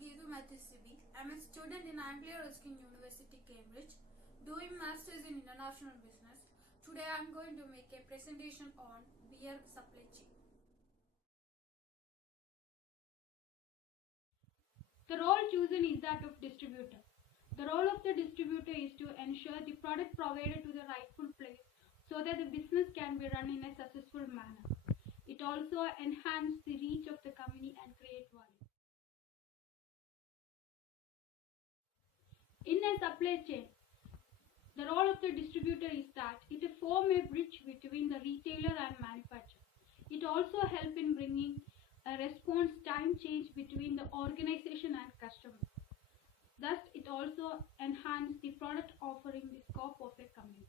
Geetu Mathisibi. I am a student in Anglia Ruskin University, Cambridge, doing Masters in International Business. Today I am going to make a presentation on beer supply chain. The role chosen is that of distributor. The role of the distributor is to ensure the product provided to the rightful place so that the business can be run in a successful manner. It also enhances the reach of the company and create value. In a supply chain, the role of the distributor is that it forms a bridge between the retailer and manufacturer. It also helps in bringing a response time change between the organization and customer. Thus, it also enhances the product offering the scope of a company.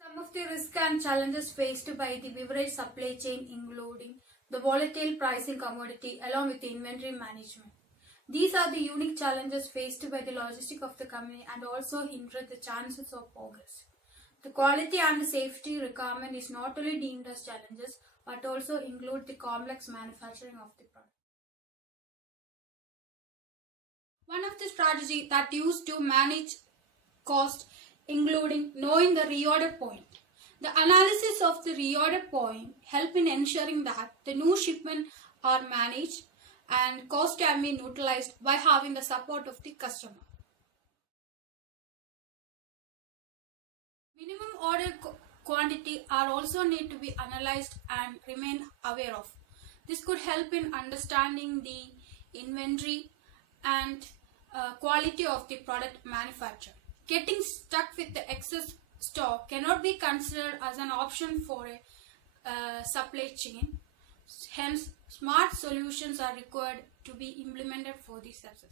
Some of the risks and challenges faced by the beverage supply chain including the volatile pricing commodity along with the inventory management. These are the unique challenges faced by the logistics of the company and also hinder the chances of progress. The quality and safety requirement is not only deemed as challenges but also include the complex manufacturing of the product. One of the strategies that used to manage cost including knowing the reorder point. The analysis of the reorder point help in ensuring that the new shipment are managed and cost can be neutralized by having the support of the customer. Minimum order quantity are also need to be analyzed and remain aware of. This could help in understanding the inventory and quality of the product manufactured. Getting stuck with the excess stock cannot be considered as an option for a supply chain. Hence, smart solutions are required to be implemented for this success.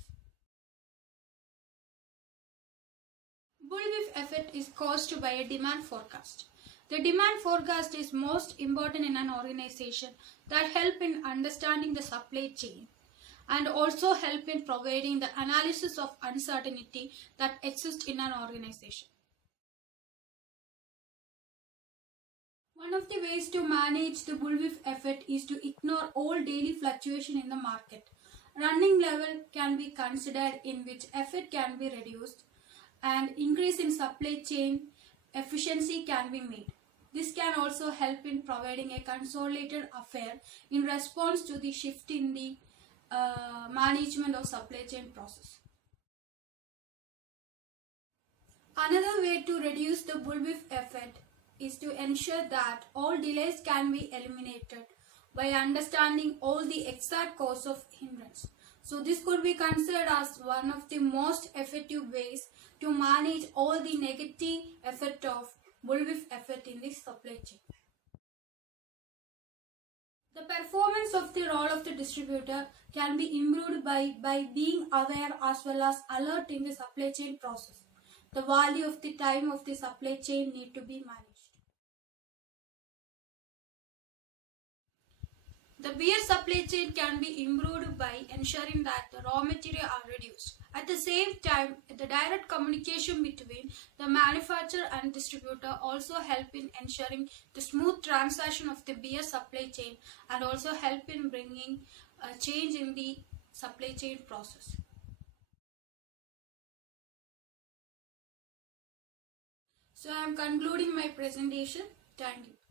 Bullwhip effect is caused by a demand forecast. The demand forecast is most important in an organization that help in understanding the supply chain and also help in providing the analysis of uncertainty that exists in an organization. One of the ways to manage the bullwhip effect is to ignore all daily fluctuation in the market. Running level can be considered in which effort can be reduced and increase in supply chain efficiency can be made. This can also help in providing a consolidated affair in response to the shift in the management of supply chain process. Another way to reduce the bullwhip effect is to ensure that all delays can be eliminated by understanding all the exact cause of hindrance. So this could be considered as one of the most effective ways to manage all the negative effect of bullwhip effect in the supply chain. The performance of the role of the distributor can be improved by being aware as well as alert in the supply chain process. The value of the time of the supply chain need to be managed. The beer supply chain can be improved by ensuring that the raw material are reduced. At the same time, the direct communication between the manufacturer and distributor also help in ensuring the smooth transaction of the beer supply chain and also help in bringing a change in the supply chain process. So I am concluding my presentation. Thank you.